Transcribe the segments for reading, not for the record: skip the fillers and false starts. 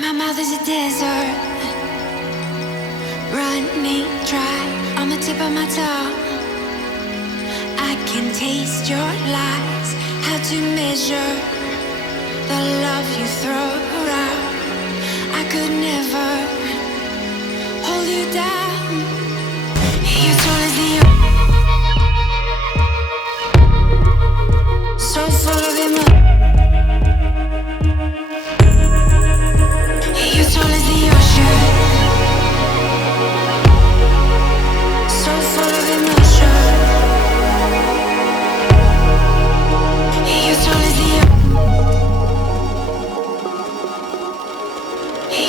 My mouth is a desert, running dry on the tip of my tongue. I can taste your lies, how to measure the love you throw around. I could never hold you down. You're tall as the so full of emotion. You're tall as the ocean, so full of emotion. You're tall as the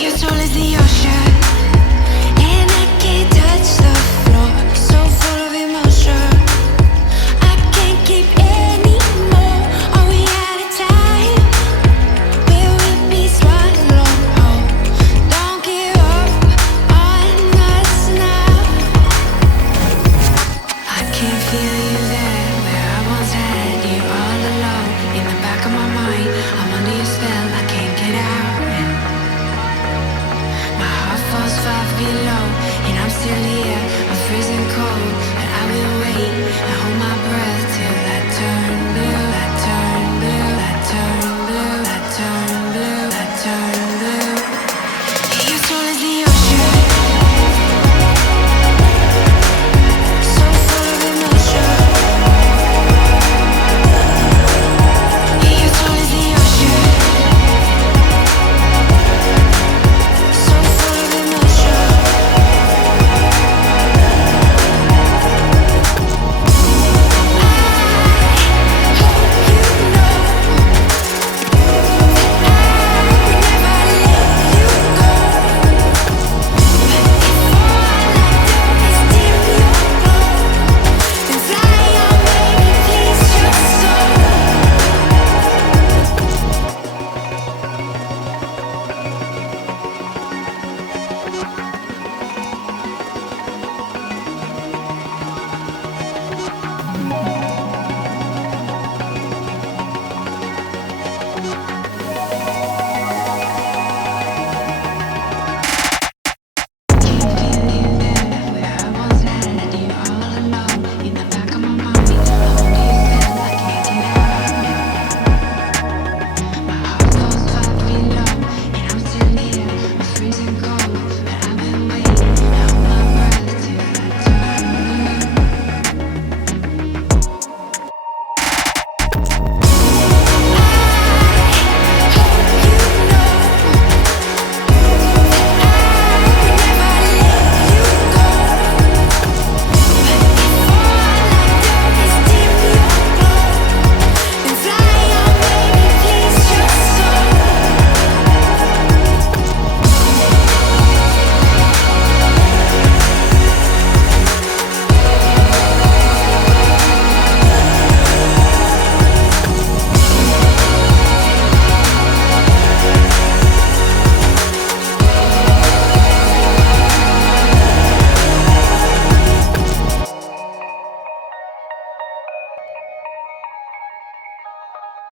you're tall as the ocean, and I can't touch the floor. So full of emotion, I can't keep anymore. Are we out of time? Will we be swallowed whole? Don't give up on us now. I can feel you there, where I once had you all alone. In the back of my mind, I'm under your spell, I can't get out. My heart falls 5 below, and I'm still here, I'm freezing cold. But I will wait and hold my breath.